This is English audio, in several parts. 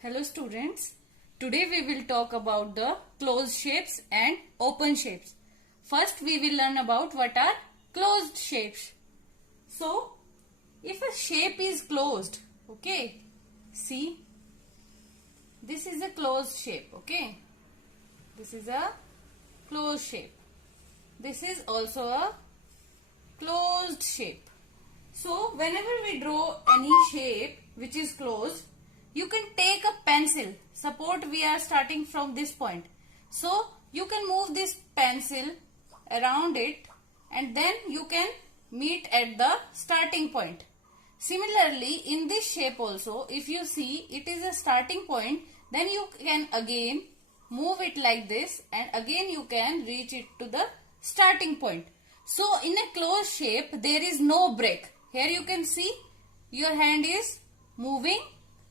Hello students, today we will talk about the closed shapes and open shapes. First we will learn about what are closed shapes. So, if a shape is closed, okay, see, this is a closed shape, okay, this is a closed shape. This is also a closed shape. So, whenever we draw any shape which is closed, you can take a pencil. Suppose we are starting from this point. So, you can move this pencil around it and then you can meet at the starting point. Similarly, in this shape also, if you see it is a starting point, then you can again move it like this and again you can reach it to the starting point. So, in a closed shape, there is no break. Here you can see your hand is moving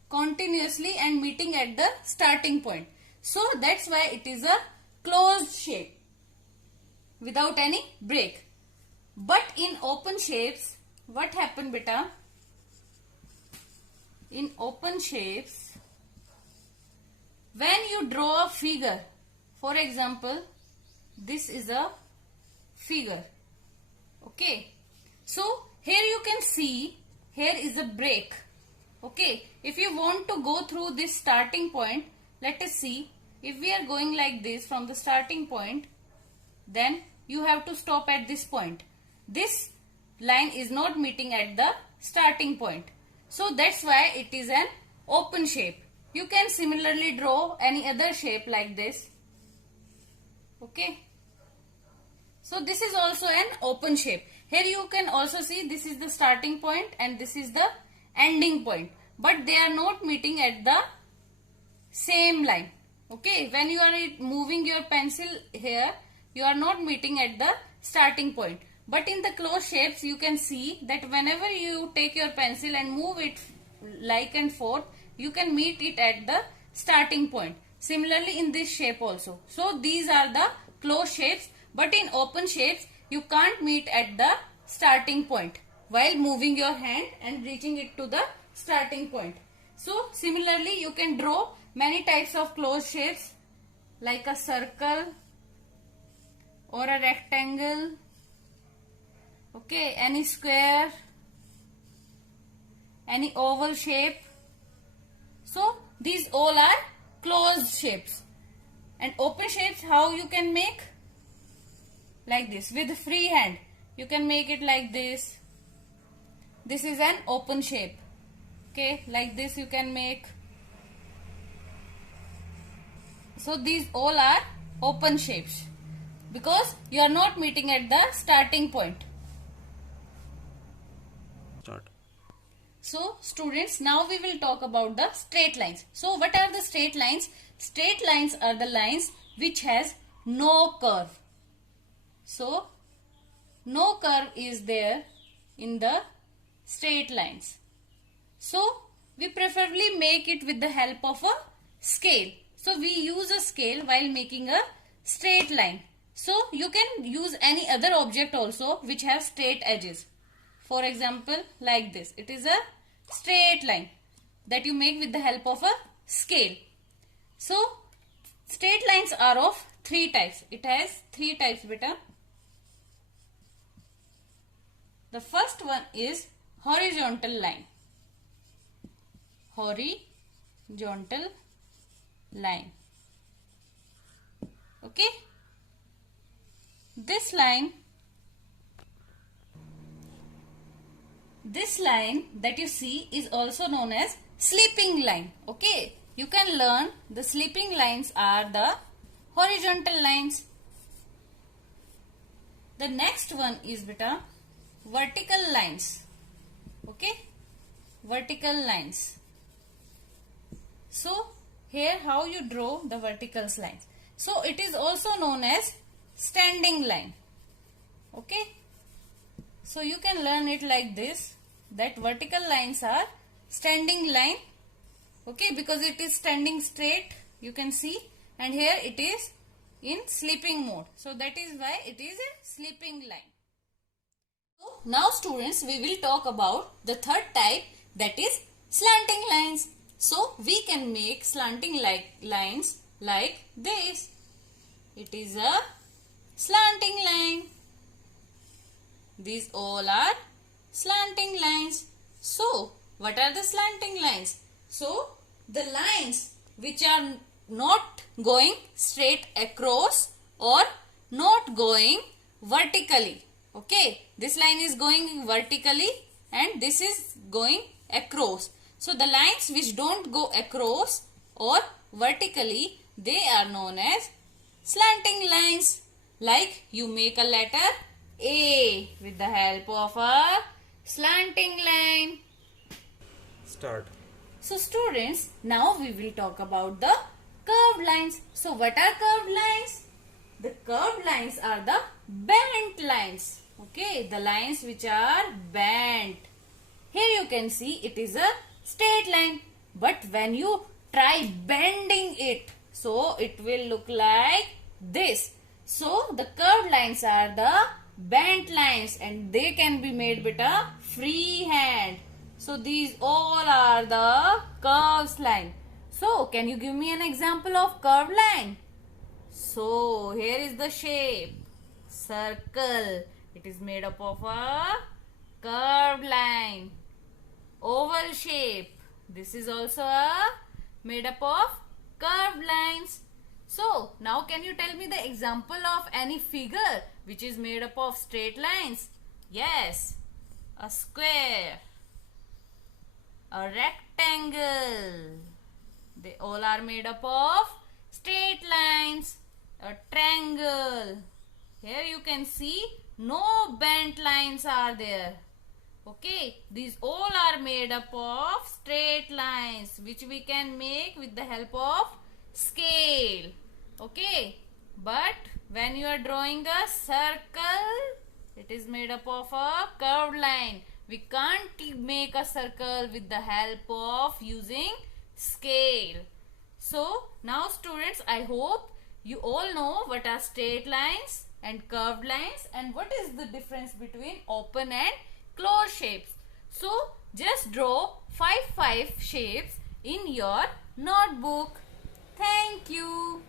continuously and meeting at the starting point. So that's why it is a closed shape without any break. But in open shapes, what happen beta? In open shapes, when you draw a figure, for example, this is a figure. Okay. So here you can see, here is a break. Okay, if you want to go through this starting point, let us see, if we are going like this from the starting point, then you have to stop at this point. This line is not meeting at the starting point. So that's why it is an open shape. You can similarly draw any other shape like this. Okay. So this is also an open shape. Here you can also see this is the starting point and this is the ending point, but they are not meeting at the same line. Okay, when you are moving your pencil here, you are not meeting at the starting point. But in the closed shapes, you can see that whenever you take your pencil and move it like and forth, you can meet it at the starting point. Similarly in this shape also. So these are the closed shapes, but in open shapes, you can't meet at the starting point while moving your hand and reaching it to the starting point. So similarly you can draw many types of closed shapes like a circle or a rectangle, okay, any square, any oval shape. So these all are closed shapes. And open shapes, how you can make? Like this, with free hand you can make it like this. This is an open shape. Okay, like this you can make. So these all are open shapes because you are not meeting at the starting point. Start. So students, now we will talk about the straight lines. So what are the straight lines? Straight lines are the lines which has no curve. So no curve is there in the straight lines. So we preferably make it with the help of a scale. So we use a scale while making a straight line. So you can use any other object also which has straight edges. For example, like this. It is a straight line that you make with the help of a scale. So straight lines are of three types. It has three types beta. The first one is horizontal line. Horizontal line. Okay. This line that you see is also known as sleeping line. Okay. You can learn the sleeping lines are the horizontal lines. The next one is beta vertical lines. Okay. Vertical lines. So here how you draw the vertical lines. So it is also known as standing line. Okay. So you can learn it like this, that vertical lines are standing line. Okay, because it is standing straight, you can see, and here it is in sleeping mode. So that is why it is a sleeping line. So now students, we will talk about the third type, that is slanting lines. So we can make slanting lines like this. It is a slanting line. These all are slanting lines. So, what are the slanting lines? So, the lines which are not going straight across or not going vertically. Okay, this line is going vertically and this is going across. So, the lines which don't go across or vertically, they are known as slanting lines. Like you make a letter A with the help of a slanting line. Start. So students, now we will talk about the curved lines. So what are curved lines? The curved lines are the bent lines. Okay, the lines which are bent. Here you can see it is a straight line. But when you try bending it, so it will look like this. So the curved lines are the bent lines and they can be made with a free hand. So these all are the curved line. So can you give me an example of curved line? So here is the shape. Circle. It is made up of a curved line. Oval shape. This is also made up of curved lines. So, now can you tell me the example of any figure which is made up of straight lines? Yes, a square, a rectangle. They all are made up of straight lines. A triangle. Here you can see no bent lines are there. Okay, these all are made up of straight lines which we can make with the help of scale. Okay, but when you are drawing a circle, it is made up of a curved line. We can't make a circle with the help of using scale. So now students, I hope you all know what are straight lines and curved lines and what is the difference between open and closed shapes. So just draw 5 shapes in your notebook. Thank you.